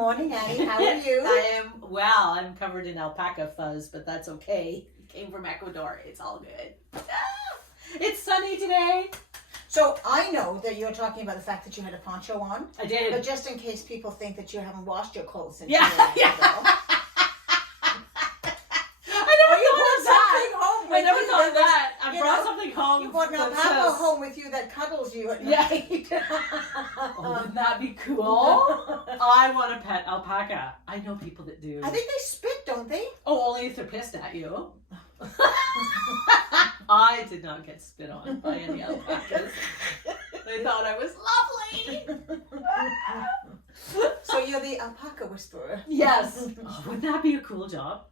morning, Annie. How are you? I am well. I'm covered in alpaca fuzz, but that's okay. It came from Ecuador. It's all good. It's sunny today. So I know that you're talking about the fact that you had a poncho on. I did. But just in case people think that you haven't washed your clothes since Yeah. I never thought of that. I brought something home. You brought an alpaca home with you that cuddles you at night. Oh, wouldn't that be cool? I want a pet alpaca. I know people that do. I think they spit, don't they? Oh, only if they're pissed at you. I did not get spit on by any alpacas. They thought I was lovely. So you're the alpaca whisperer. Yes. Oh, wouldn't that be a cool job?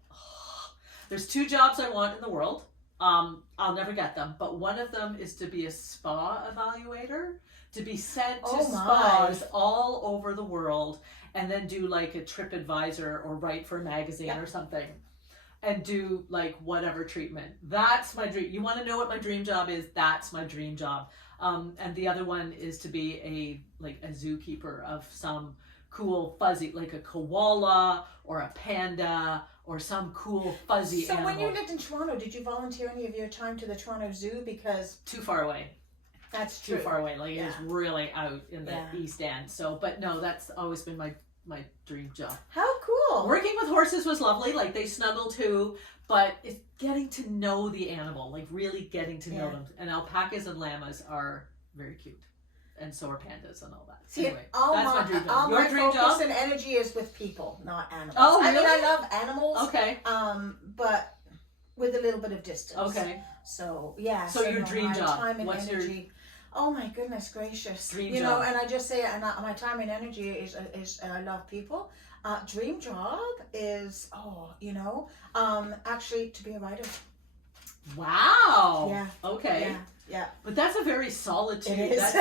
There's 2 jobs I want in the world. I'll never get them, but one of them is to be a spa evaluator, to be sent to spas all over the world, and then do like a TripAdvisor or write for a magazine or something, and do like whatever treatment. That's my dream. You want to know what my dream job is? That's my dream job. And the other one is to be a zookeeper of some cool fuzzy, like a koala or a panda or some cool fuzzy animal. So when you lived in Toronto, did you volunteer any of your time to the Toronto Zoo? Because too far away. That's true. Too far away. Like it's really out in the East End. So, but no, that's always been my dream job. How cool. Working with horses was lovely. Like they snuggle too, but it's getting to know the animal, like really getting to know them. And alpacas and llamas are very cute. And so are pandas and all that. See, anyway, that's my dream job. All Your my dream focus job? and energy is with people, not animals. Oh, really? I mean, I love animals. Okay. But with a little bit of distance. Okay. So yeah. So your dream job. Time and What's energy. Oh my goodness gracious. Dream you job. know, and I just say, and my time and energy is and I love people. Dream job is actually to be a writer. Wow. Yeah. Okay. Yeah. But that's a very solitude. It is.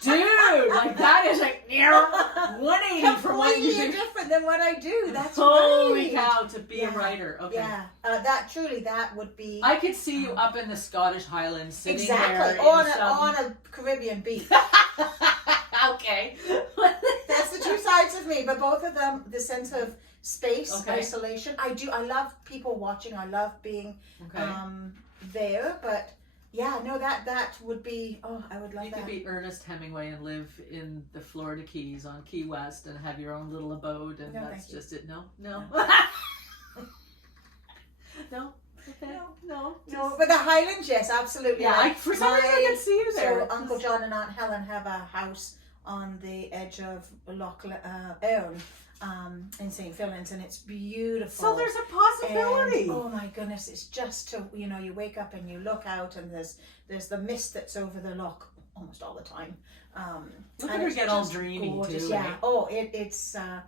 Dude, like that is like 180 from what you completely do. different than what I do. That's Holy right. cow, to be a writer. Okay. Yeah. That would be. I could see you up in the Scottish Highlands sitting there in on a Caribbean beach. Okay. That's the 2 sides of me, but both of them, the sense of space, isolation. I love people watching. I love being there, but yeah, no, that would be, I would love that. You could be Ernest Hemingway and live in the Florida Keys on Key West and have your own little abode, and that's just it. No. No. Okay. No. But the Highlands, yes, absolutely. Yeah, for some reason I can see you there. So Uncle John and Aunt Helen have a house on the edge of Loch Earn in St. Philins, and it's beautiful. So there's a possibility. And, oh my goodness, it's just to, you wake up and you look out and there's the mist that's over the loch almost all the time. Look at her get all dreamy gorgeous. too. Yeah. Oh, it's I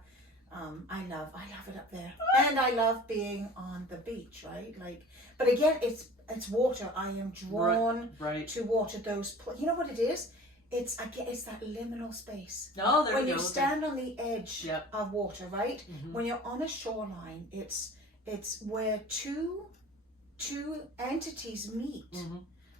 love it up there, and I love being on the beach, right? Like, but again, it's water. I am drawn to water. You know what it is? It's that liminal space. No, there when you you go. stand on the edge of water, right? Mm-hmm. When you're on a shoreline, it's where two entities meet,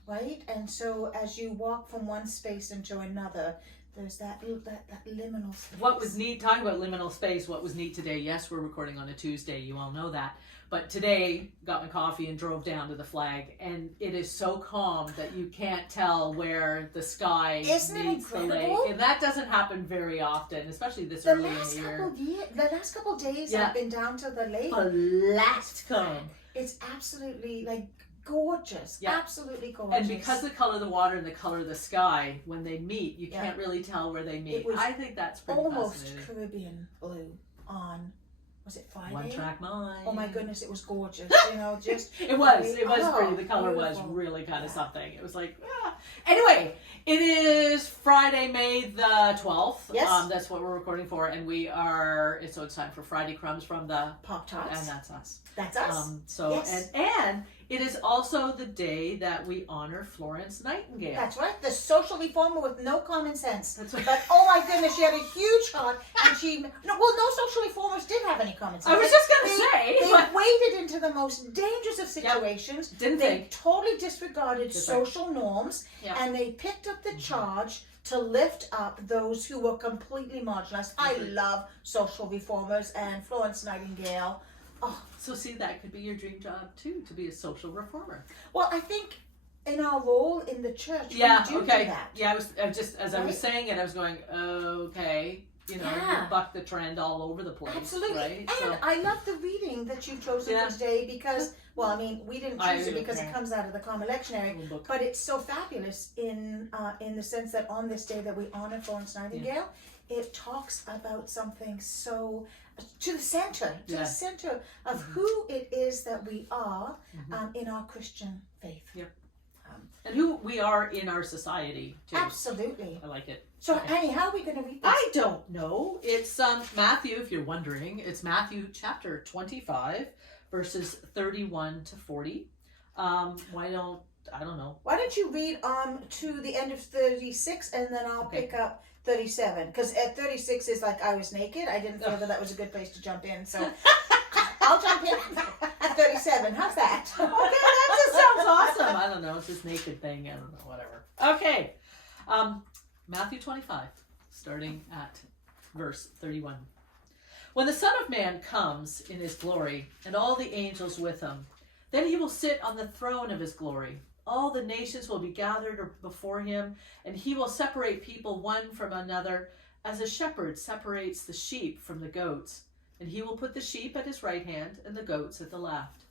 right? And so as you walk from one space into another, there's that liminal space. What was neat, talking about liminal space, what was neat today, yes, we're recording on a Tuesday, you all know that, but today, got my coffee and drove down to the Flag, and it is so calm that you can't tell where the sky meets the lake. And that doesn't happen very often, especially this early in the year. The last couple of days I've been down to the lake. It's absolutely gorgeous. Yeah. Absolutely gorgeous. And because the color of the water and the color of the sky, when they meet, you can't really tell where they meet. I think that's pretty almost Caribbean blue on, was it Friday? One Track Mind. Oh my goodness, it was gorgeous. just it was pretty. The color was really kind of something. It was like, Anyway, it is Friday, May the 12th. Yes. That's what we're recording for, and so it's time for Friday Crumbs from the Pop-Tarts. And that's us. That's us. And it is also the day that we honor Florence Nightingale. That's right. The social reformer with no common sense. That's right. But oh my goodness, she had a huge heart, and no social reformers did have any common sense. I was just going to say. They waded into the most dangerous of situations. Didn't they totally disregarded social norms, Yeah. and they picked up the charge to lift up those who were completely marginalized. I love social reformers and Florence Nightingale. Oh, so see, that could be your dream job too, to be a social reformer. Well, I think in our role in the church, we do that. Yeah, I was as I was saying it, I was going, okay, you buck the trend all over the place. Absolutely. Right? And I love the reading that you've chosen for today because, well, I mean, we didn't choose it because it comes out of the Common Lectionary, but it's so fabulous in the sense that on this day that we honor Florence Nightingale, it talks about something so to the center of who it is that we are in our Christian faith. Yep. And who we are in our society too. Absolutely. I like it. So Annie, how are we going to read this? I don't know. It's Matthew, if you're wondering. It's Matthew chapter 25, verses 31 to 40. I don't know. Why don't you read to the end of 36 and then I'll pick up 37. Because at 36 is like I was naked. I didn't feel that was a good place to jump in. So I'll jump in at 37. How's that? Okay, that just sounds awesome. I don't know. It's this naked thing. I don't know. Whatever. Okay. Matthew 25, starting at verse 31. When the Son of Man comes in his glory, and all the angels with him, then he will sit on the throne of his glory. All the nations will be gathered before him, and he will separate people one from another, as a shepherd separates the sheep from the goats. And he will put the sheep at his right hand, and the goats at the left.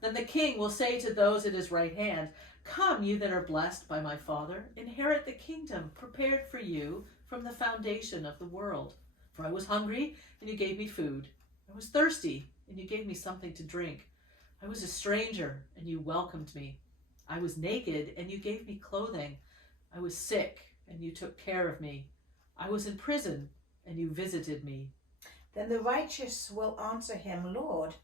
Then the king will say to those at his right hand, Come, you that are blessed by my Father, inherit the kingdom prepared for you from the foundation of the world. For I was hungry, and you gave me food. I was thirsty, and you gave me something to drink. I was a stranger, and you welcomed me. I was naked, and you gave me clothing. I was sick, and you took care of me. I was in prison, and you visited me. Then the righteous will answer him, Lord,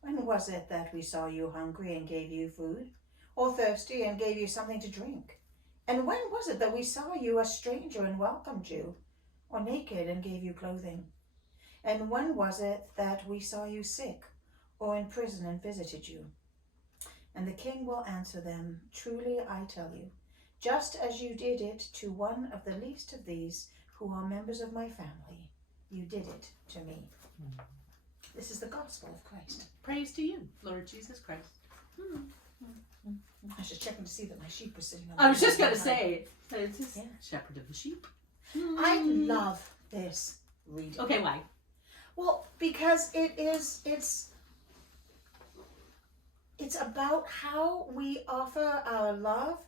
when was it that we saw you hungry and gave you food, or thirsty and gave you something to drink? And when was it that we saw you a stranger and welcomed you, or naked and gave you clothing? And when was it that we saw you sick, or in prison and visited you? And the king will answer them, Truly I tell you, just as you did it to one of the least of these who are members of my family, you did it to me. This is the gospel of Christ. Praise to you, Lord Jesus Christ. I was just checking to see that my sheep was sitting on. I was just going to say, it's just shepherd of the sheep. I love this reading. Okay, why? Well, because it's about how we offer our love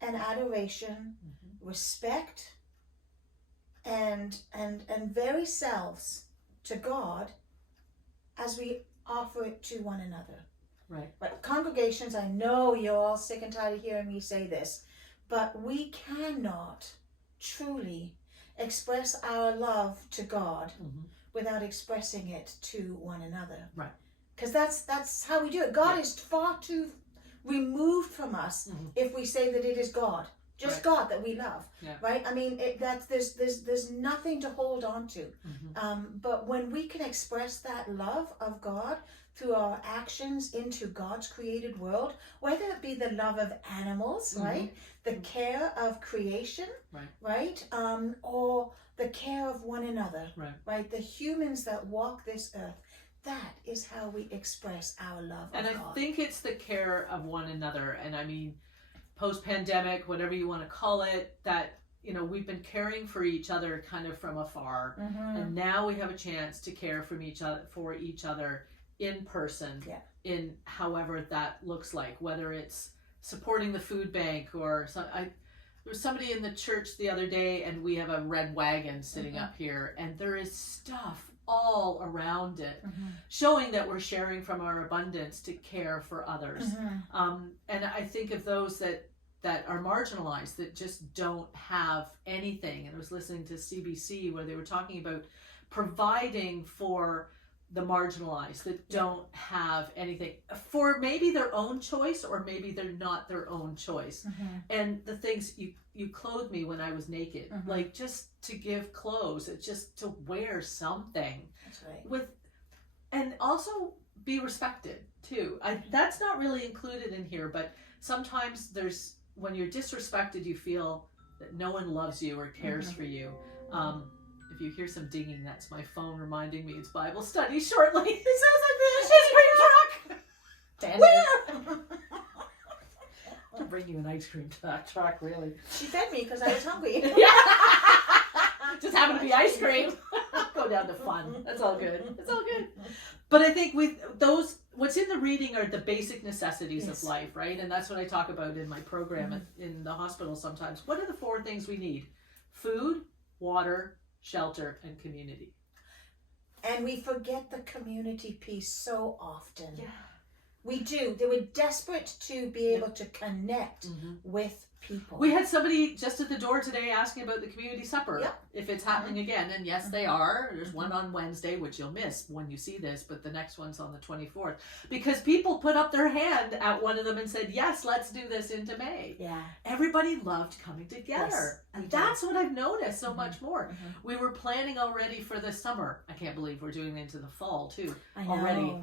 and adoration, respect, and very selves to God as we offer it to one another. Right. But congregations, I know you're all sick and tired of hearing me say this, but we cannot truly express our love to God without expressing it to one another. Right. Because that's how we do it. God is far too removed from us if we say that it is God. Just God that we love, right? I mean, there's nothing to hold on to. But when we can express that love of God through our actions into God's created world, whether it be the love of animals, right? The care of creation, right? Or the care of one another, right? The humans that walk this earth. That is how we express our love of God. And I think it's the care of one another. And I mean, post-pandemic, whatever you want to call it, that, you know, we've been caring for each other kind of from afar. And now we have a chance to care for each other in person, in however that looks like, whether it's supporting the food bank or there was somebody in the church the other day, and we have a red wagon sitting up here, and there is stuff all around it, showing that we're sharing from our abundance to care for others. And I think of those that are marginalized, that just don't have anything. And I was listening to CBC where they were talking about providing for the marginalized that don't have anything for maybe their own choice, or maybe they're not their own choice. And the things you clothed me when I was naked, like just to give clothes, it's just to wear something. That's right. And also be respected too. That's not really included in here, but sometimes when you're disrespected, you feel that no one loves you or cares for you. If you hear some dinging, that's my phone reminding me it's Bible study shortly. It sounds like this. Ice cream truck. Where? I'll bring you an ice cream truck, really. She fed me because I was hungry. Just happened to be ice cream. Go down to fun. That's all good. It's all good. But I think with those, what's in the reading are the basic necessities of life, right? And that's what I talk about in my program in the hospital sometimes. What are the 4 things we need? Food, water, shelter, and community. And we forget the community piece so often. Yeah. We do. They were desperate to be able to connect with people. We had somebody just at the door today asking about the community supper, if it's happening again. And yes, they are. There's one on Wednesday, which you'll miss when you see this, but the next one's on the 24th. Because people put up their hand at one of them and said, yes, let's do this into May. Yeah. Everybody loved coming together. Yes, and that's what I've noticed so much more. We were planning already for the summer. I can't believe we're doing it into the fall too. I know. Already.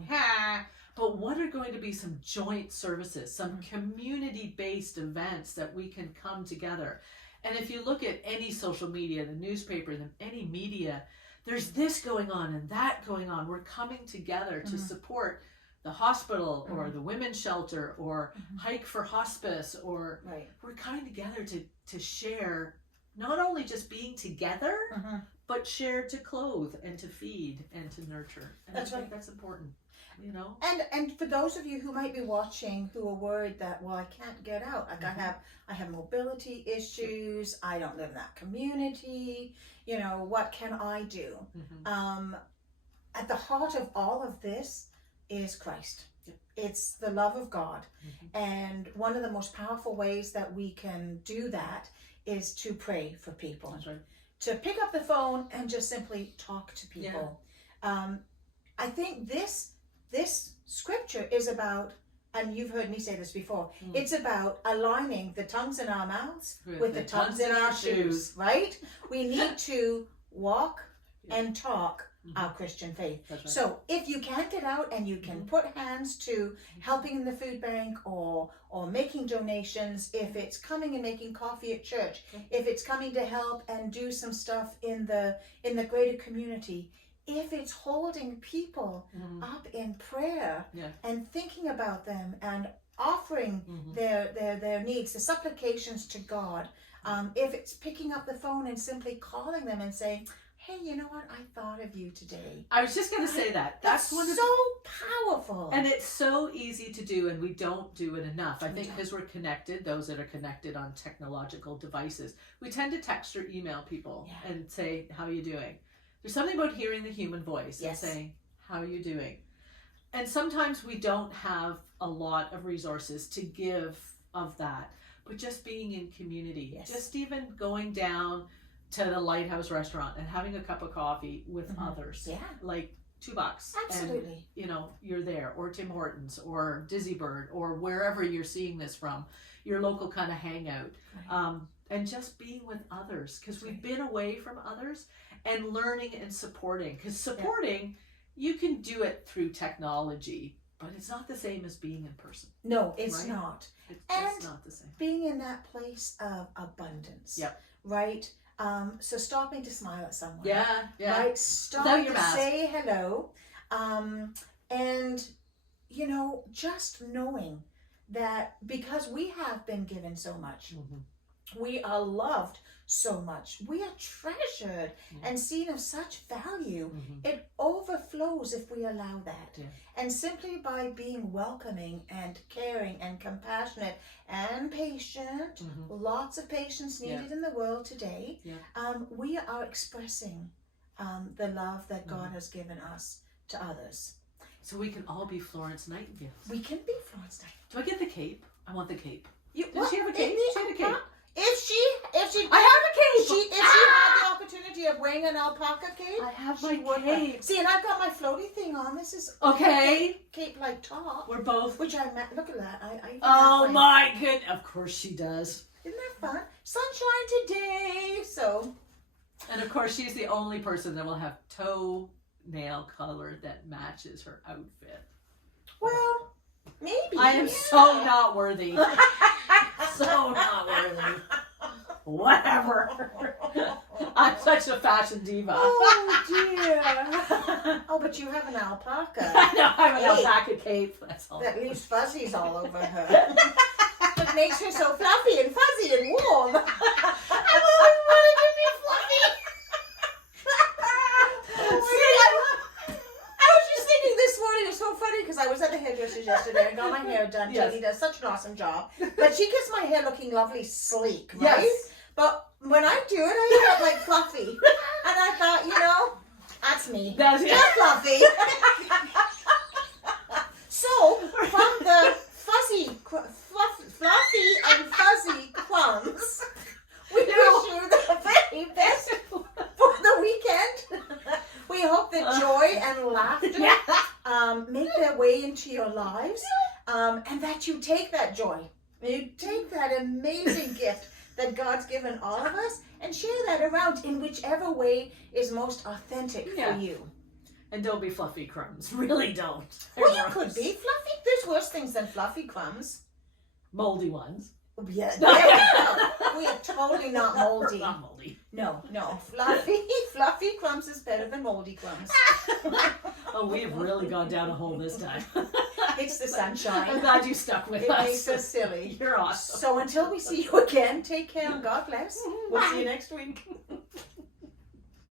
But what are going to be some joint services, some community-based events that we can come together? And if you look at any social media, the newspaper, any media, there's this going on and that going on. We're coming together to support the hospital or the women's shelter or Hike for Hospice, or we're coming together to share, not only just being together, but share to clothe and to feed and to nurture. And That's I think right. that's important. You know, and for those of you who might be watching who are worried that, well, I can't get out, like I have mobility issues, I don't live in that community, you know, what can I do? At the heart of all of this is Christ. It's the love of God. And one of the most powerful ways that we can do that is to pray for people. That's right. To pick up the phone and just simply talk to people. I think this scripture is about, and you've heard me say this before, it's about aligning the tongues in our mouths with the tongues in our shoes, right? We need to walk and talk our Christian faith. Right. So if you can't get out and you can put hands to helping in the food bank or making donations, if it's coming and making coffee at church, if it's coming to help and do some stuff in the greater community, if it's holding people up in prayer and thinking about them and offering their needs, the supplications to God, if it's picking up the phone and simply calling them and saying, hey, you know what? I thought of you today. I was just going to say that. That's one of so powerful. And it's so easy to do, and we don't do it enough. I think because we're connected, those that are connected on technological devices, we tend to text or email people and say, how are you doing? There's something about hearing the human voice and saying, how are you doing? And sometimes we don't have a lot of resources to give of that, but just being in community, just even going down to the Lighthouse restaurant and having a cup of coffee with others, like $2. Absolutely. And, you know, you're there, or Tim Hortons or Dizzy Bird or wherever you're seeing this from, your local kind of hangout, and just being with others, because we've been away from others, and learning and supporting, because supporting, you can do it through technology, but it's not the same as being in person. No, it's not. It's not the same. Being in that place of abundance, right? So stopping to smile at someone. Right? Stopping to say hello. And, you know, just knowing that because we have been given so much, we are loved so much, we are treasured and seen of such value, it overflows if we allow that. And simply by being welcoming and caring and compassionate and patient, lots of patience needed in the world today, we are expressing the love that God has given us to others. So we can all be Florence Nightingale. We can be Florence Nightingale. Do I get the cape? I want the cape. Did she have a cape? She had a cape. If she I have a cape. If she had the opportunity of wearing an alpaca cape, I have my cape. See, and I've got my floaty thing on. This is cape like top. We're both. Which look at that. I oh my goodness! Of course she does. Isn't that fun? Sunshine today. So. And of course, she's the only person that will have toenail color that matches her outfit. Well, maybe. I am so not worthy. So not worthy. whatever. I'm such a fashion diva. Oh dear. Oh, but you have an alpaca. I know, I have an alpaca cape. That's all. That leaves fuzzies all over her. It makes her so fluffy and fuzzy and warm. I've always wanted to be fluffy. I was just thinking this morning, it's so funny because I was at the hairdresser's yesterday and got my hair done. Yes. Jenny does such an awesome job. But she gets my hair looking lovely sleek, right? Yes. But when I do it, I end up like fluffy. And I thought, that's me. That's it. Just fluffy. So, from the fluffy and fuzzy crumbs, we wish you the very best for the weekend. We hope that joy and laughter make their way into your lives, and that you take that joy, you take that amazing gift that God's given all of us, and share that around in whichever way is most authentic for you. And don't be fluffy crumbs. Really don't. Well, you could be fluffy. There's worse things than fluffy crumbs. Moldy ones. Yeah, there we go. We are totally not moldy. Not moldy. No. Fluffy crumbs is better than moldy crumbs. Oh, we have really gone down a hole this time. It's the sunshine. I'm glad you stuck with It us. makes us silly. You're awesome. So until we see you again, take care and God bless. We'll see you next week.